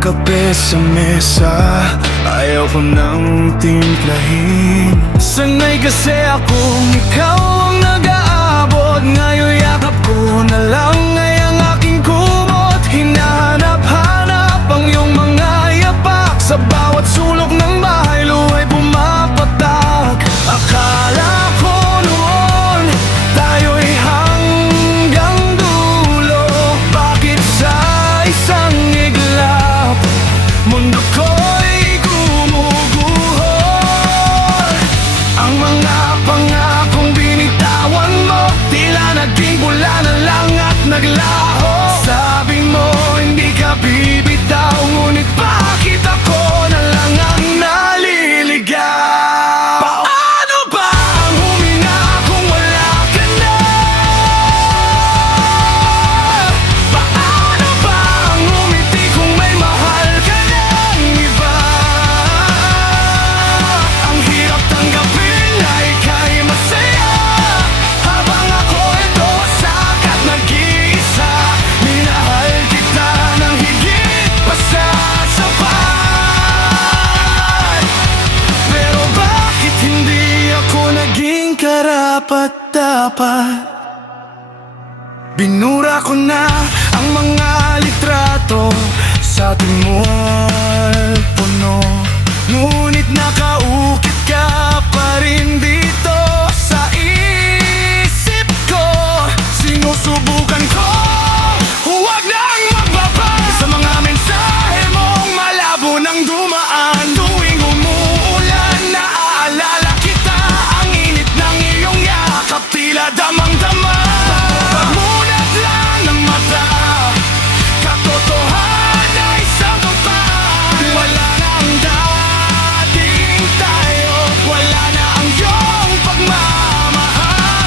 kape sa mesa, ayaw ko nang timplahin. Sanay kasi akong ikaw ang nag-aabot. Ngayon yakap ko na lang ay ang aking kumot. Hinahanap-hanap ang iyong mga yapak. Sa bawat sulok ng bahay, luwa'y pumapatak. Akala ko noon tayo'y hanggang dulo. Bakit sa isang iglap mundo ko'y gumuguhol? Ang mga pangakong binitawan mo, tila naging bula na lang at naglaho. Sabi mo hindi ka bibitaw, ngunit bakit ako na lang ang naliligaw? Paano ba ang huminga kung wala ka na? Paano ba ang umiti kung may mahal ka ng iba? Ang hirap tanggapin na ika'y masaya, habang ako ito sakat nag-iisa. Minahal kita ng higit pa sa sapat. Pero bakit hindi ako naging karapat-dapat? Binura ko na ang mga litrato sa ating puno, ngunit nakaukit ka pa rin dito sa isip ko. Sinusubukan ko huwag nang magbabalik sa mga mensahe mong malabo nang dumaan. Tuwing umuulan, naaalala kita, ang init ng iyong yakap, tila damang-dama. Pagmulat lang ng mata, katotohanan ay isang kapat. Wala na ang dating tayo, wala na ang iyong pagmamahal.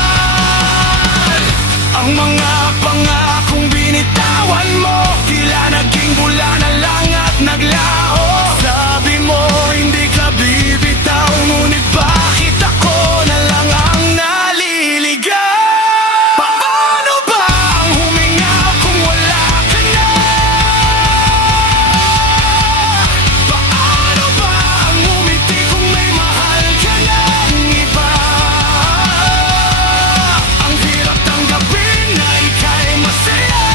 Ang mga pangakong binitawan mo, tila naging bula na lang at naglaho. Sabi mo hindi ka bibitaw, ngunit bakit ako na lang ang naliligaw? Paano ba ang huminga kung wala ka na? Paano ba ang umiti kung may mahal ka ng iba? Ang hirap tanggapin na ika'y masaya,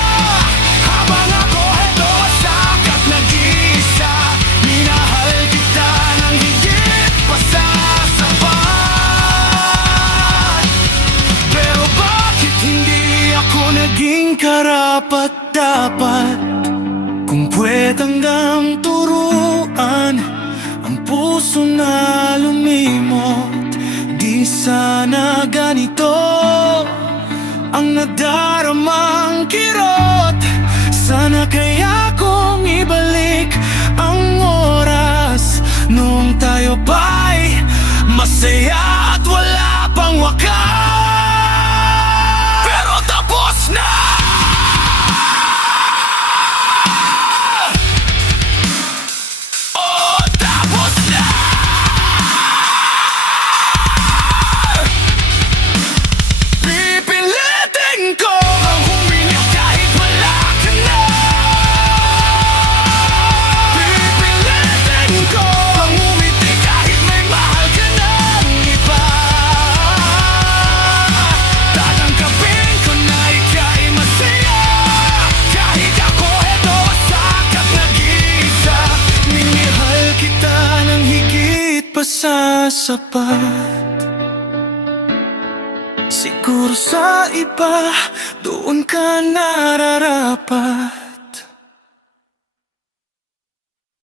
habang ako ito sakat nag-iisa. Minahal kita ng higit pa sa sapat. Pero bakit hindi ako naging karapat-dapat? Kung pwede hanggang turuan ang puso na lumimot, di sana ganito ang nadaramang kirot. Sana kaya kong ibalik ang oras nung tayo ba'y masaya at wala pang wakas. Pero tapos na! Oh, tapos na! Pipilitin ko ang huminga kahit wala ka na. Pipilitin ko ang umiti kahit may mahal ka ng iba. Tatanggapin ko na ika'y masaya, kahit ako eto sakat nag-iisa. Minahal kita ng higit pa sa sapat. Siguro sa iba doon ka nararapat.